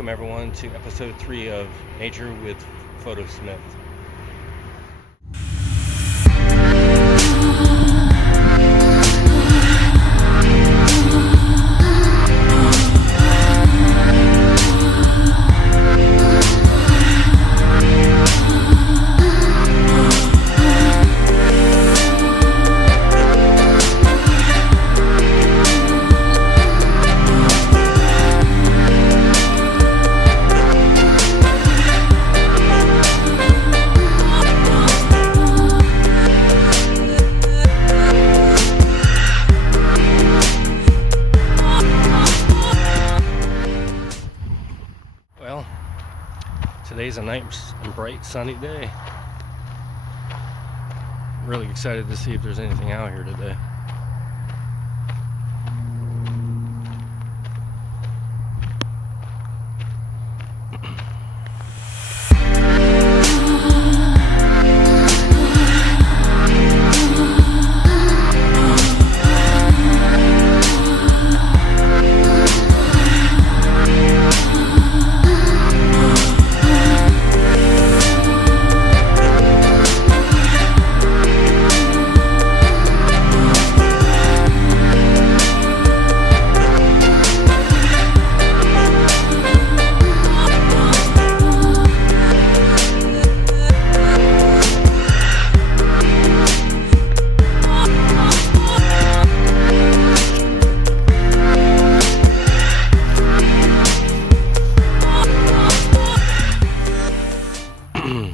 Welcome everyone to episode 3 of Nature with Photosmith. Well, today's a nice and bright sunny day. Really excited to see if there's anything out here today.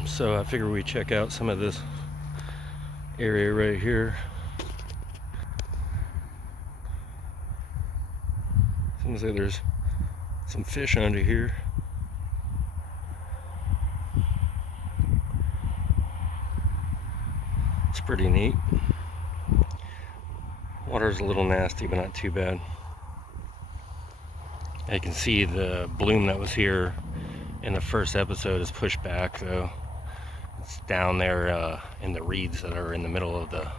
So I figure we check out some of this area right here. Seems like there's some fish under here. It's pretty neat. Water's a little nasty, but not too bad. I can see the bloom that was here in the first episode is pushed back, though. It's down there in the reeds that are in the middle of the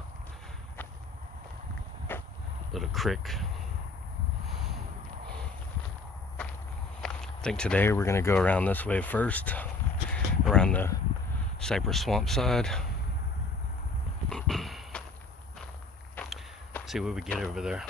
little creek. I think today we're going to go around this way first, around the cypress swamp side. See what we get over there.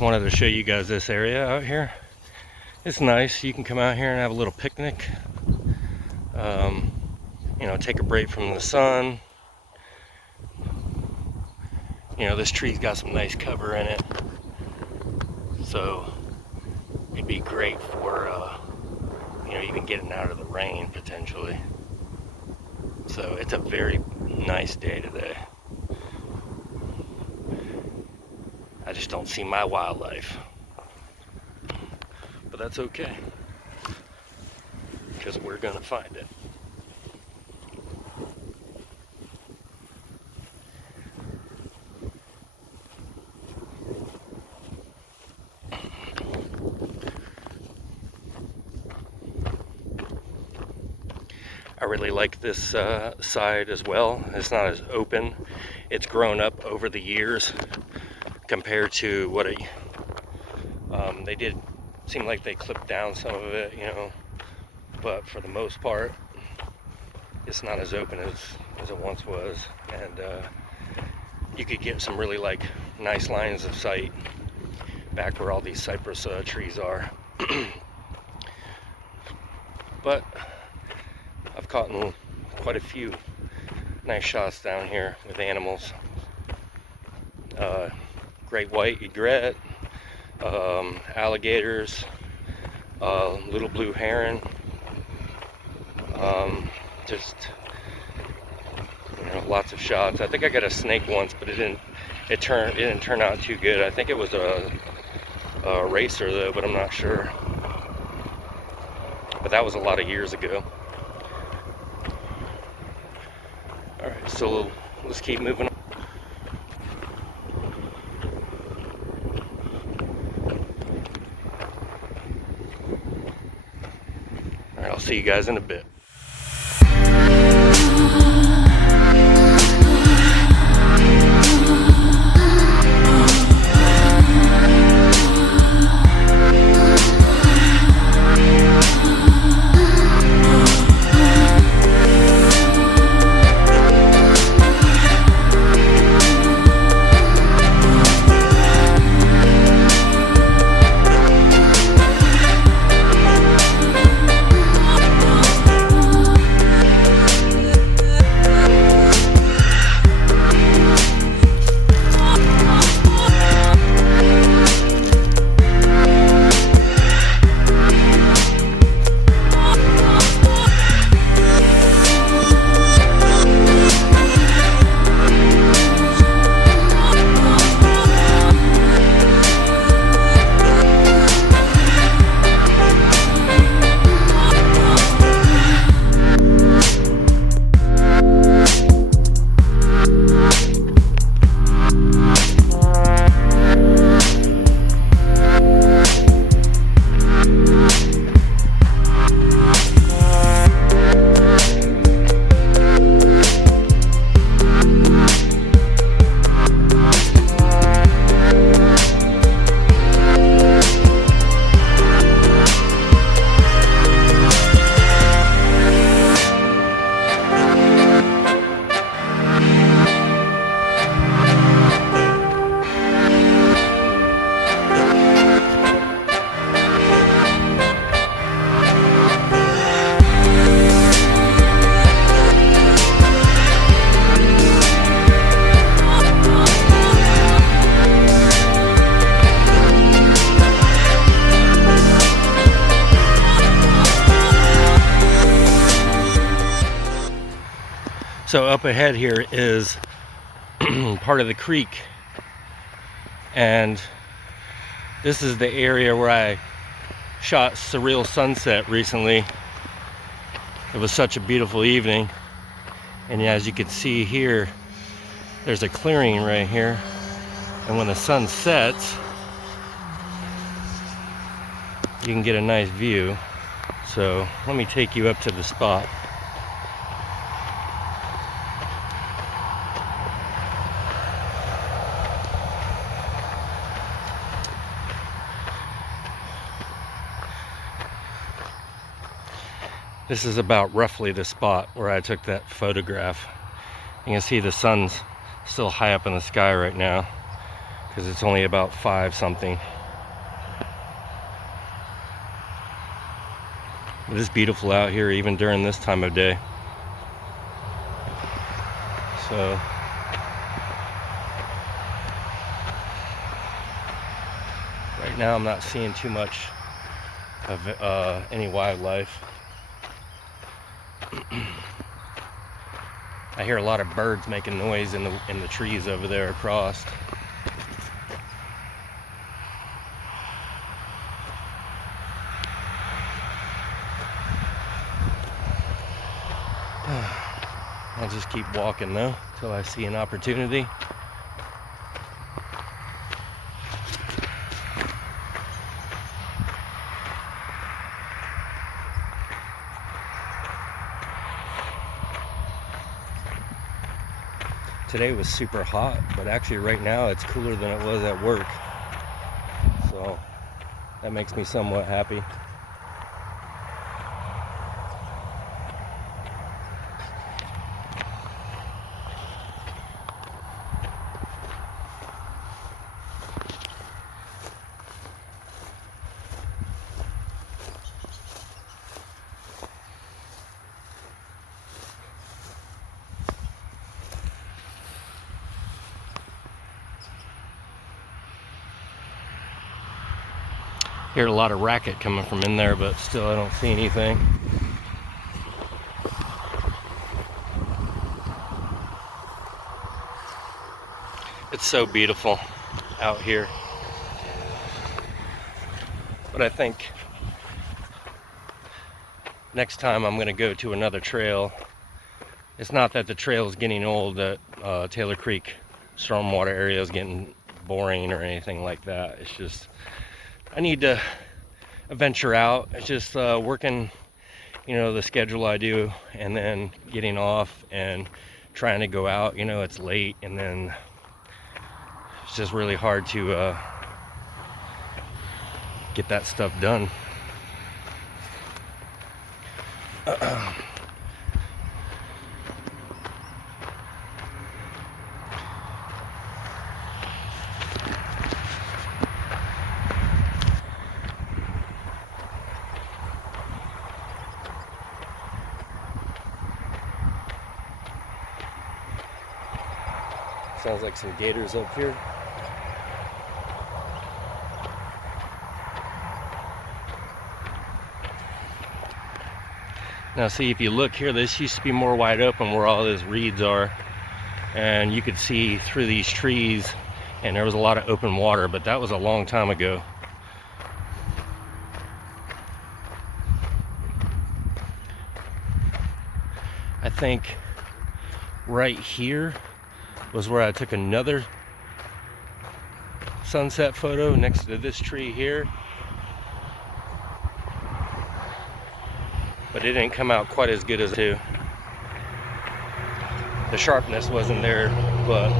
Wanted to show you guys this area out here. It's nice. You can come out here and have a little picnic, take a break from the sun. This tree's got some nice cover in it, so it'd be great for even getting out of the rain potentially. So it's a very nice day today. I just don't see my wildlife, but that's okay, because we're gonna find it. I really like this side as well. It's not as open. It's grown up over the years compared to what they did. Seem like they clipped down some of it, but for the most part it's not as open as it once was, and you could get some really nice lines of sight back where all these cypress trees are. But I've caught quite a few nice shots down here with animals. Great white egret, alligators, little blue heron, lots of shots. I think I got a snake once, but it didn't turn out too good. I think it was a racer though, but I'm not sure. But that was a lot of years ago. So let's keep moving on. All right, I'll see you guys in a bit. So up ahead here is part of the creek, and this is the area where I shot Surreal Sunset recently. It was such a beautiful evening, and as you can see here, there's a clearing right here, and when the sun sets you can get a nice view. So let me take you up to the spot. This is about roughly the spot where I took that photograph. You can see the sun's still high up in the sky right now because it's only about 5 something. It is beautiful out here even during this time of day. So right now I'm not seeing too much of any wildlife. I hear a lot of birds making noise in the trees over there across. I'll just keep walking though till I see an opportunity. Today was super hot, but actually right now it's cooler than it was at work. So that makes me somewhat happy. Hear a lot of racket coming from in there, but still I don't see anything. It's so beautiful out here. But I think next time I'm going to go to another trail It's not that the trail is getting old, that Taylor Creek stormwater area is getting boring or anything like that. It's just I need to venture out. It's just working, you know, the schedule I do, and then getting off and trying to go out. You know, it's late, and then it's just really hard to get that stuff done. Sounds like some gators up here. Now see, if you look here, this used to be more wide open where all those reeds are, and you could see through these trees, and there was a lot of open water, but that was a long time ago. I think right here was where I took another sunset photo next to this tree here, but it didn't come out quite as good as two. The sharpness wasn't there, but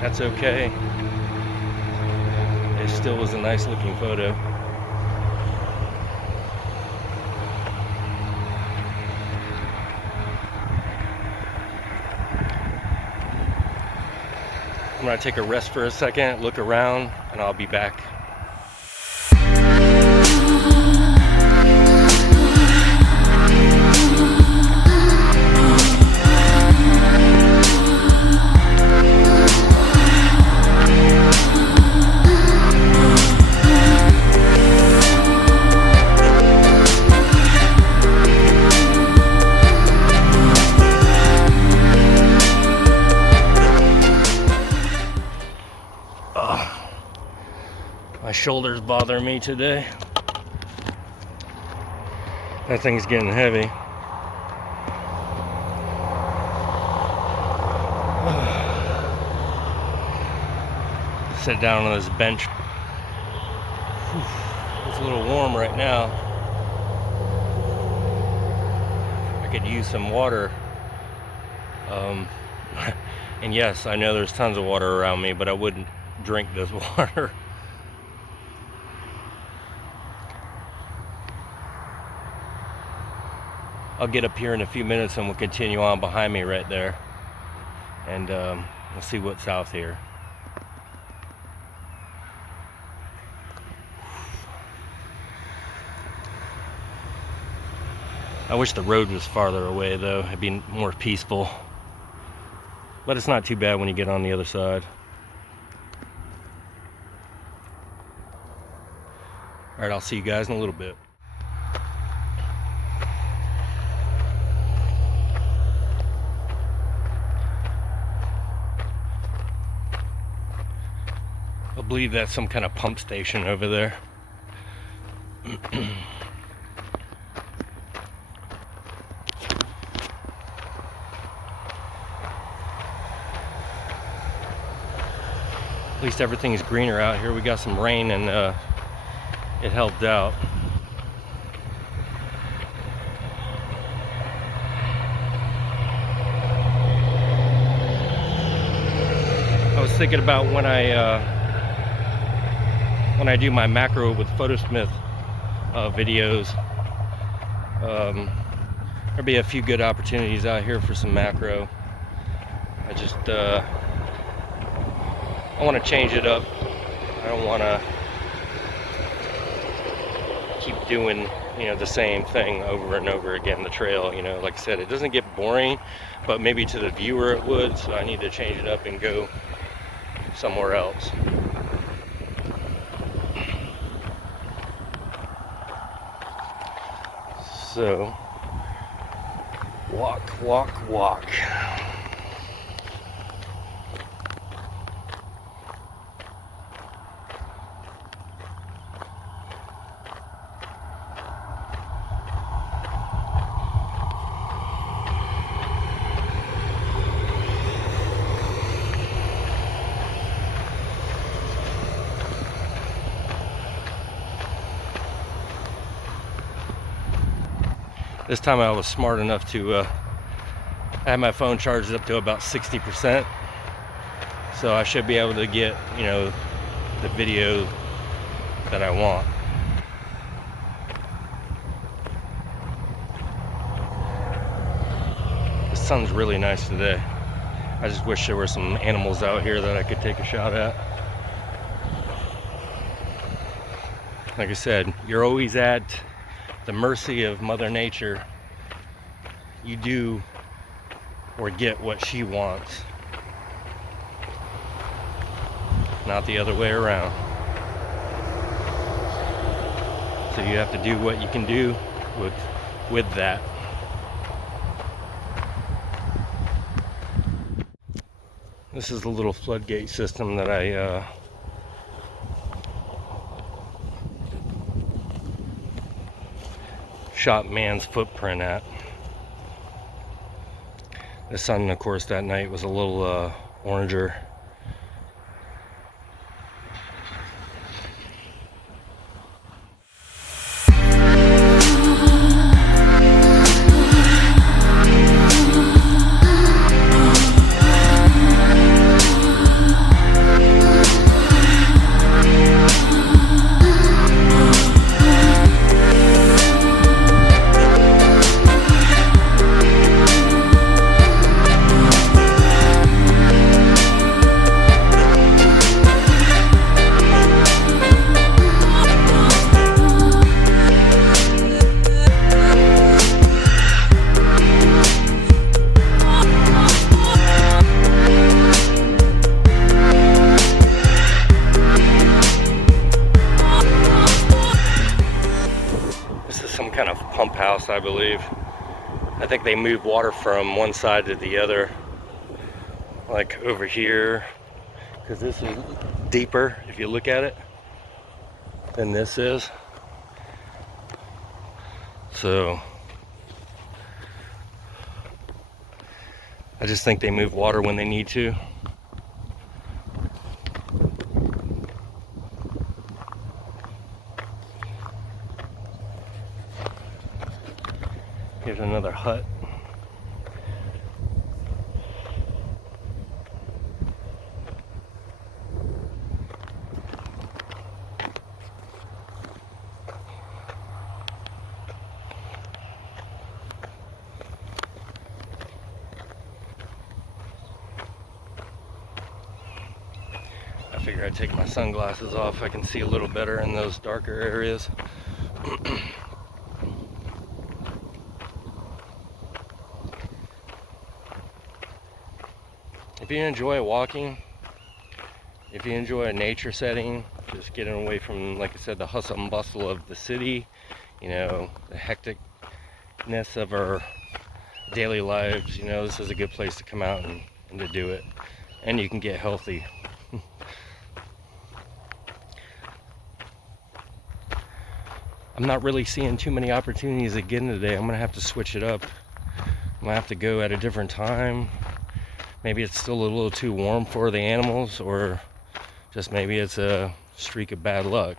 that's okay. It still was a nice looking photo. I'm gonna take a rest for a second, look around, and I'll be back. My shoulder's bothering me today. That thing's getting heavy. Sit down on this bench. It's a little warm right now. I could use some water. And yes, I know there's tons of water around me, but I wouldn't drink this water. I'll get up here in a few minutes and we'll continue on behind me right there, and we'll see what's out here. I wish the road was farther away though, it'd be more peaceful, but it's not too bad when you get on the other side. Alright, I'll see you guys in a little bit. I believe that's some kind of pump station over there. At least everything's greener out here. We got some rain and it helped out. I was thinking about when I do my macro with Photosmith videos, there'll be a few good opportunities out here for some macro. I just I want to change it up. I don't want to keep doing, you know, the same thing over and over again. The trail, you know, like I said, it doesn't get boring, but maybe to the viewer it would, so I need to change it up and go somewhere else. So, walk, walk, walk. This time I was smart enough to have my phone charged up to about 60%. So I should be able to get, you know, the video that I want. The sun's really nice today. I just wish there were some animals out here that I could take a shot at. Like I said, you're always at the mercy of Mother Nature. You do or get what she wants, not the other way around. So you have to do what you can do with that. This is the little floodgate system that I shot man's footprint at. The sun, of course, that night was a little oranger. Kind of pump house, I believe. I think they move water from one side to the other, like over here, because this is deeper if you look at it than this is. So I just think they move water when they need to. Here's another hut. I figure I'd take my sunglasses off. I can see a little better in those darker areas. If you enjoy walking, if you enjoy a nature setting, just getting away from, like I said, the hustle and bustle of the city, you know, the hecticness of our daily lives, you know, this is a good place to come out and to do it. And you can get healthy. I'm not really seeing too many opportunities again today. I'm gonna have to switch it up. I'm gonna have to go at a different time. Maybe it's still a little too warm for the animals, or just maybe it's a streak of bad luck.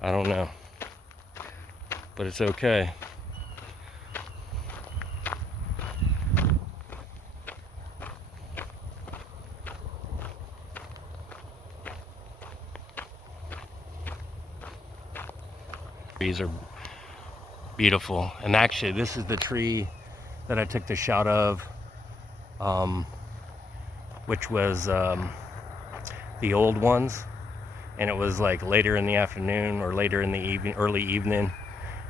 I don't know. But it's okay. Trees are beautiful. And actually, this is the tree that I took the shot of. Which was the old ones, and it was like later in the afternoon or later in the evening, early evening,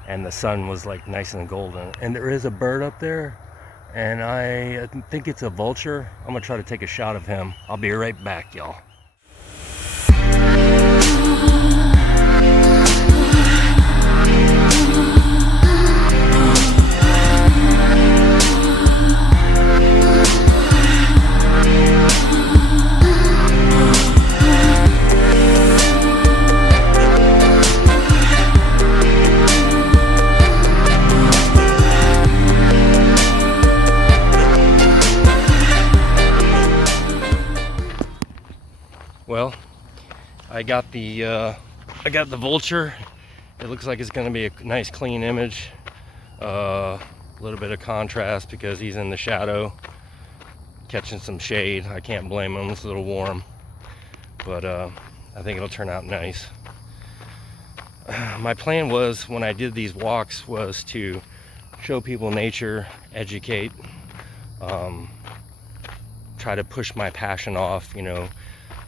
and the sun was like nice and golden. And there is a bird up there, and I think it's a vulture. I'm gonna try to take a shot of him. I'll be right back, y'all. Well, I got the vulture. It looks like it's going to be a nice clean image. A little bit of contrast because he's in the shadow, catching some shade. I can't blame him, it's a little warm, but I think it'll turn out nice. My plan was, when I did these walks, was to show people nature, educate, try to push my passion off, you know,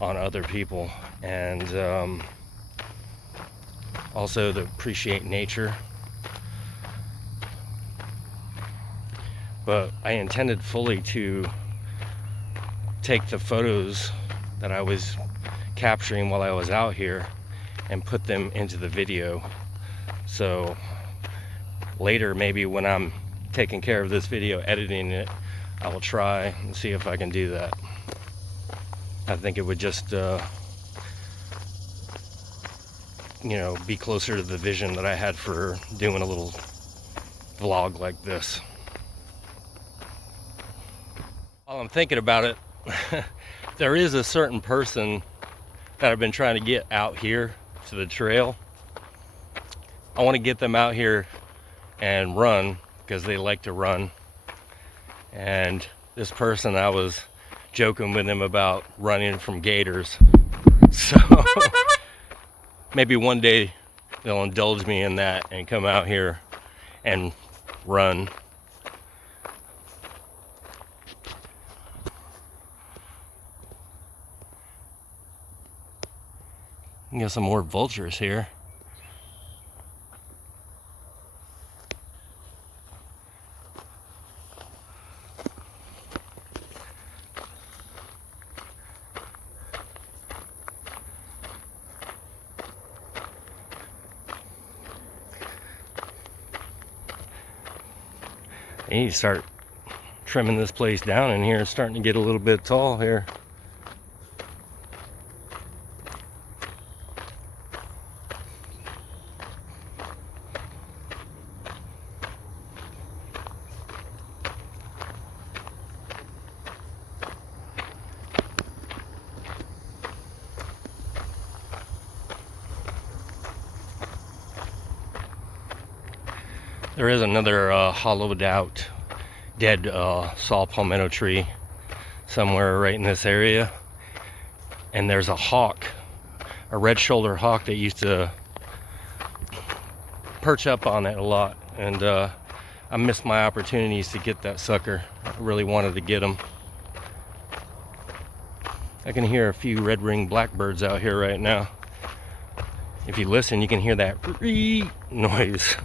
on other people, and also to appreciate nature. But I intended fully to take the photos that I was capturing while I was out here and put them into the video. So later, maybe when I'm taking care of this video, editing it, I will try and see if I can do that. I think it would just you know, be closer to the vision that I had for doing a little vlog like this. While I'm thinking about it, there is a certain person that I've been trying to get out here to the trail. I want to get them out here and run, because they like to run. And this person, I was joking with him about running from gators. So maybe one day they'll indulge me in that and come out here and run. Got some more vultures here. I need to start trimming this place down in here. It's starting to get a little bit tall here. There is another hollowed out dead saw palmetto tree somewhere right in this area, and there's a hawk, a red-shouldered hawk, that used to perch up on it a lot, and I missed my opportunities to get that sucker. I really wanted to get him. I can hear a few red-ringed blackbirds out here right now. If you listen, you can hear that noise.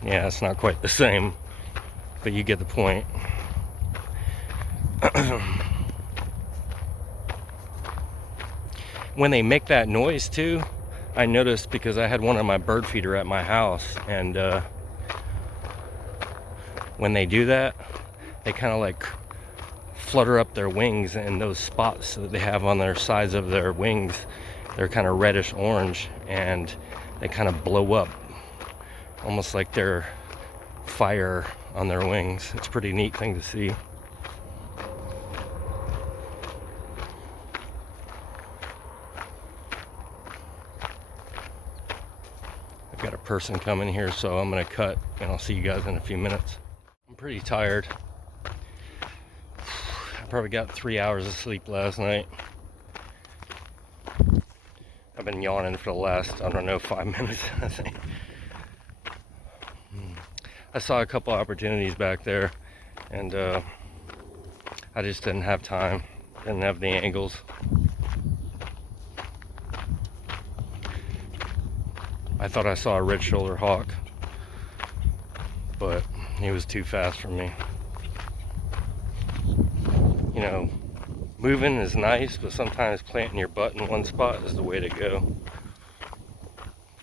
Yeah, it's not quite the same, but you get the point. When they make that noise too, I noticed, because I had one on my bird feeder at my house, and when they do that, they kind of like flutter up their wings, and those spots that they have on their sides of their wings, they're kind of reddish orange, and they kind of blow up, almost like they're fire on their wings. It's a pretty neat thing to see. I've got a person coming here, so I'm gonna cut, and I'll see you guys in a few minutes. I'm pretty tired. I probably got 3 hours of sleep last night. I've been yawning for the last, I don't know, 5 minutes, I think. I saw a couple opportunities back there, and I just didn't have time, didn't have the angles. I thought I saw a red-shouldered hawk, but he was too fast for me. You know, moving is nice, but sometimes planting your butt in one spot is the way to go.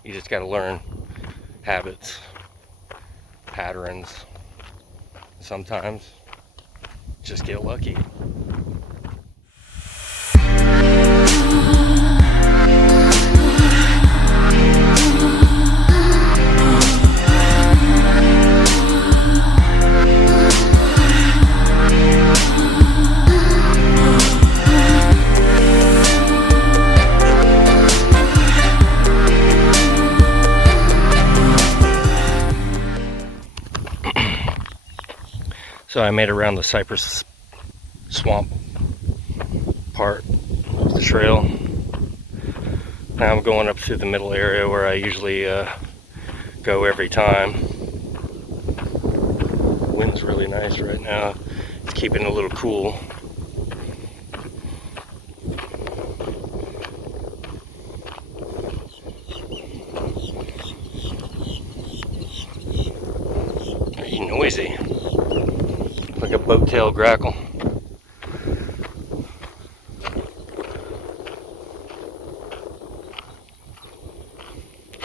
You just got to learn habits, patterns. Sometimes just get lucky. So I made around the cypress swamp part of the trail. Now I'm going up through the middle area where I usually go every time. The wind's really nice right now. It's keeping it a little cool. Pretty noisy. Like a boat-tailed grackle.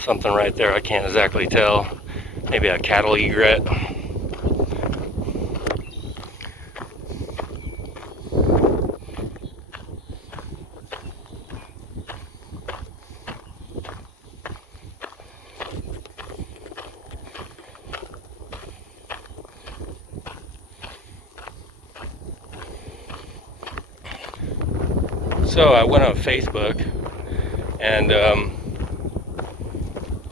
Something right there, I can't exactly tell. Maybe a cattle egret. So I went on Facebook and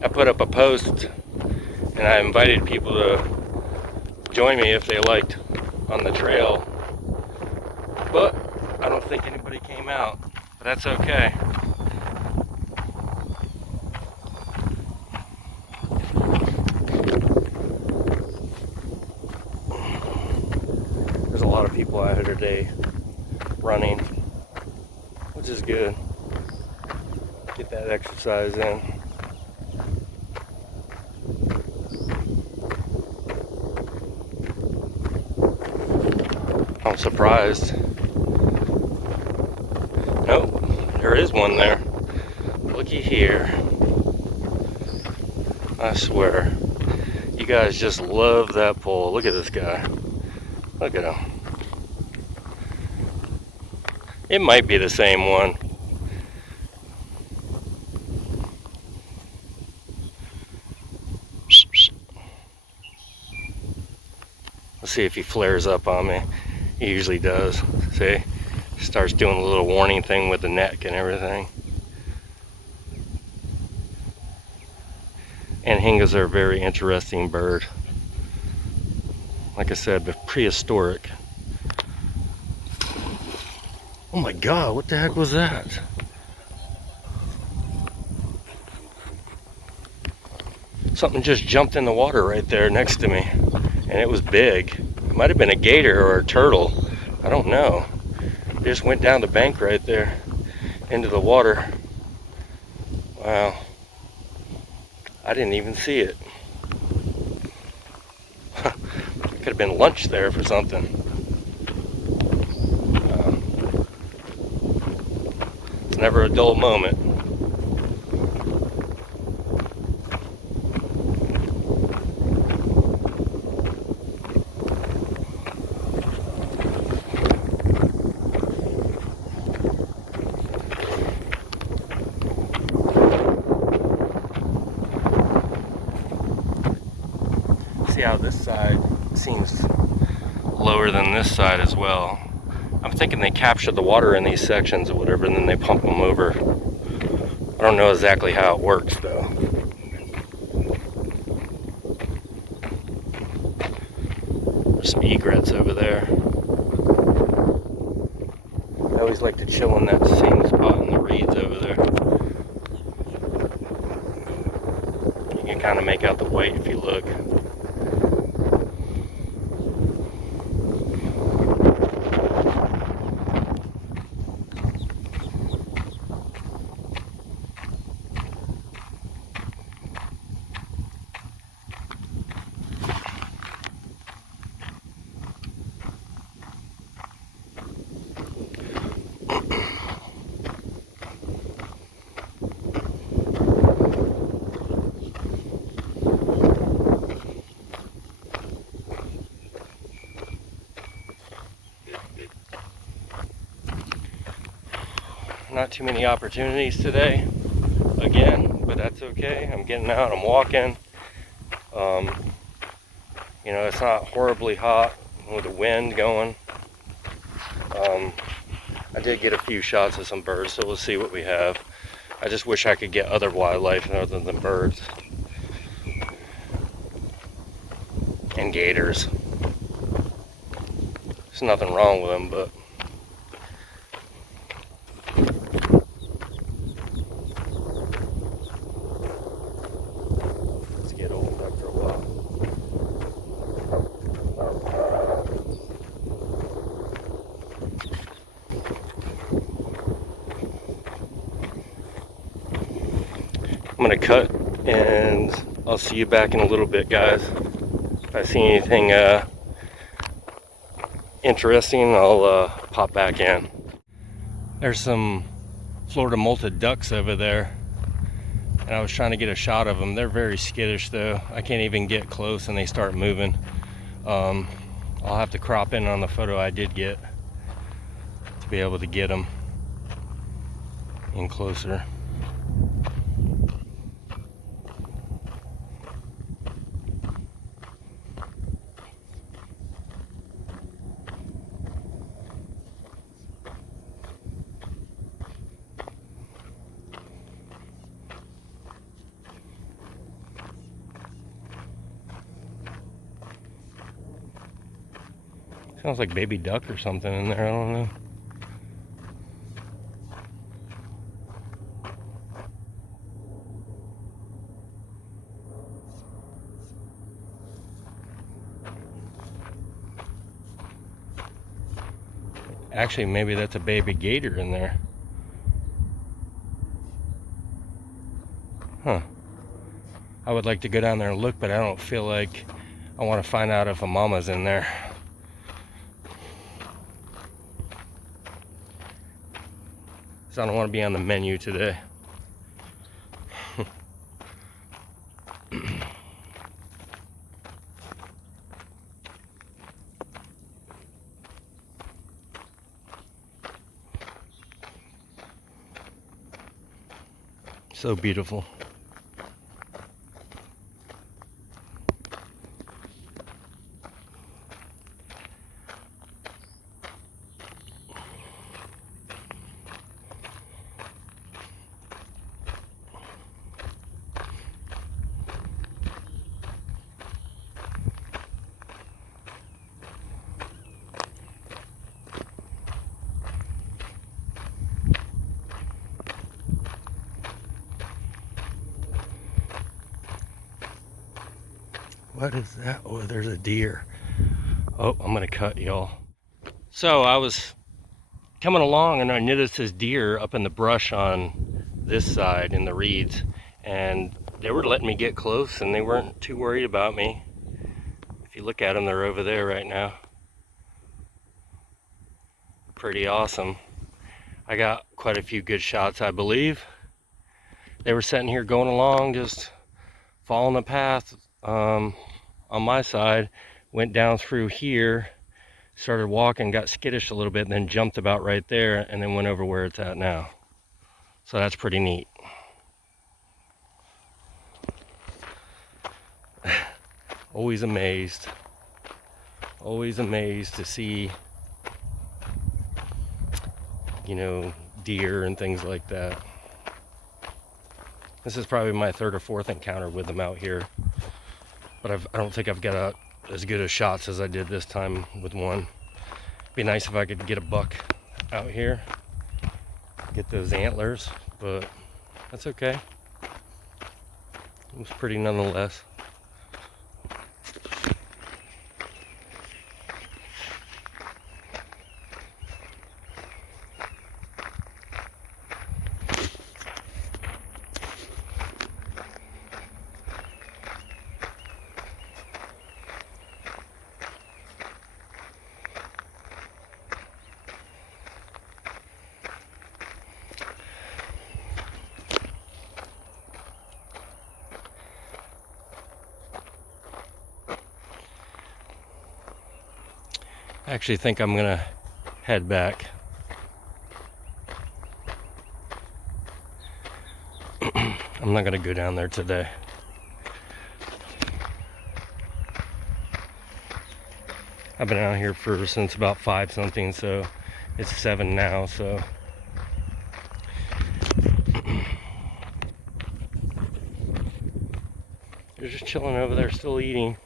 I put up a post and I invited people to join me if they liked on the trail, but I don't think anybody came out, but that's okay. There's a lot of people out here today running, which is good. Get that exercise in. I'm surprised. Nope, there is one there. Looky here. I swear. You guys just love that pole. Look at this guy. Look at him. It might be the same one. Let's see if he flares up on me. He usually does. See? Starts doing a little warning thing with the neck and everything. Anhingas are a very interesting bird. Like I said, but prehistoric. Oh my God, what the heck was that? Something just jumped in the water right there next to me. And it was big. It might have been a gator or a turtle. I don't know. It just went down the bank right there into the water. Wow. I didn't even see it. Could have been lunch there for something. It's never a dull moment. See how this side seems lower than this side as well. I'm thinking they capture the water in these sections or whatever and then they pump them over. I don't know exactly how it works though. There's some egrets over there. I always like to chill in that same spot in the reeds over there. You can kind of make out the white if you look. Not too many opportunities today, again, but that's okay. I'm getting out, I'm walking. You know, it's not horribly hot with the wind going. I did get a few shots of some birds, so we'll see what we have. I just wish I could get other wildlife other than birds and gators. there's nothing wrong with them, but let's get old after a while. I'm gonna cut, and I'll see you back in a little bit, guys. If I see anything interesting, I'll pop back in. There's some Florida molted ducks over there, and I was trying to get a shot of them. They're very skittish though. I can't even get close and they start moving. I'll have to crop in on the photo I did get to be able to get them in closer. Sounds like baby duck or something in there, I don't know. Actually, maybe that's a baby gator in there. Huh. I would like to go down there and look, but I don't feel like I want to find out if a mama's in there. So I don't want to be on the menu today. So beautiful. What is that? Oh, there's a deer. Oh, I'm gonna cut, y'all. So I was coming along and I noticed this deer up in the brush on this side in the reeds, and they were letting me get close and they weren't too worried about me. If you look at them, they're over there right now. Pretty awesome. I got quite a few good shots, I believe. They were sitting here going along, just following the path on my side, went down through here, started walking, got skittish a little bit, and then jumped about right there, and then went over where it's at now. So that's pretty neat. Always amazed to see, you know, deer and things like that. This is probably my third or fourth encounter with them out here, but I don't think I've got as good a shots as I did this time with one. Be nice if I could get a buck out here, get those antlers, but that's okay. It was pretty nonetheless. I actually think I'm gonna head back. I'm not gonna go down there today. I've been out here since about 5 something, so it's 7 now, so they're just chilling over there, still eating.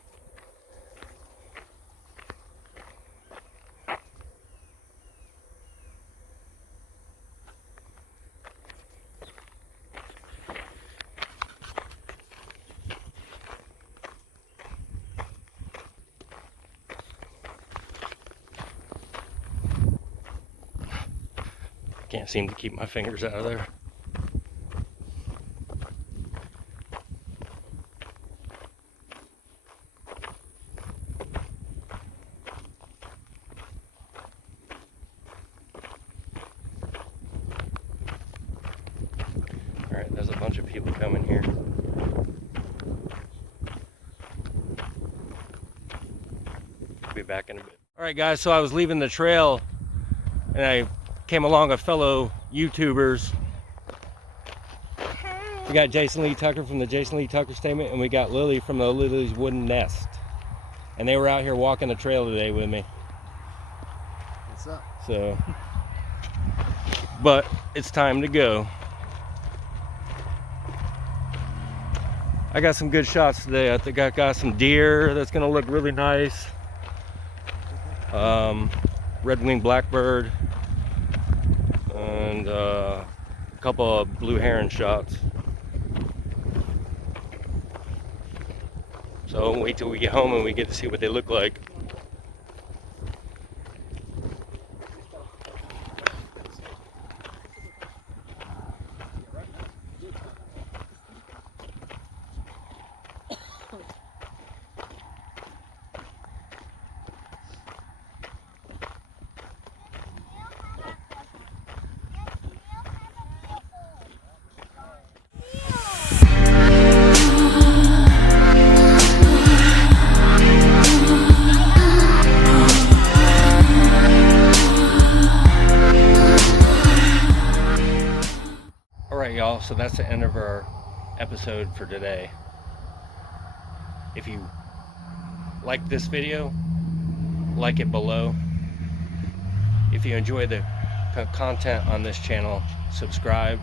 Can't seem to keep my fingers out of there. Alright, there's a bunch of people coming here. Be back in a bit. Alright guys, so I was leaving the trail and I came along with fellow YouTubers. We got Jason Lee Tucker from the Jason Lee Tucker Statement, and we got Lily from the Lily's Wooden Nest. And they were out here walking the trail today with me. What's up? So, but it's time to go. I got some good shots today. I think I got some deer that's gonna look really nice. Red-winged blackbird, and a couple of blue heron shots. So wait till we get home and we get to see what they look like. Alright y'all, so that's the end of our episode for today. If you like this video, like it below. If you enjoy the content on this channel, subscribe.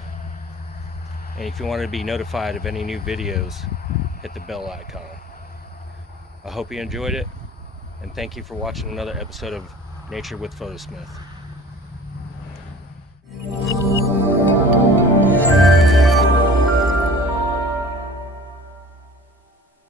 And if you want to be notified of any new videos, hit the bell icon. I hope you enjoyed it, and thank you for watching another episode of Nature with Photosmith.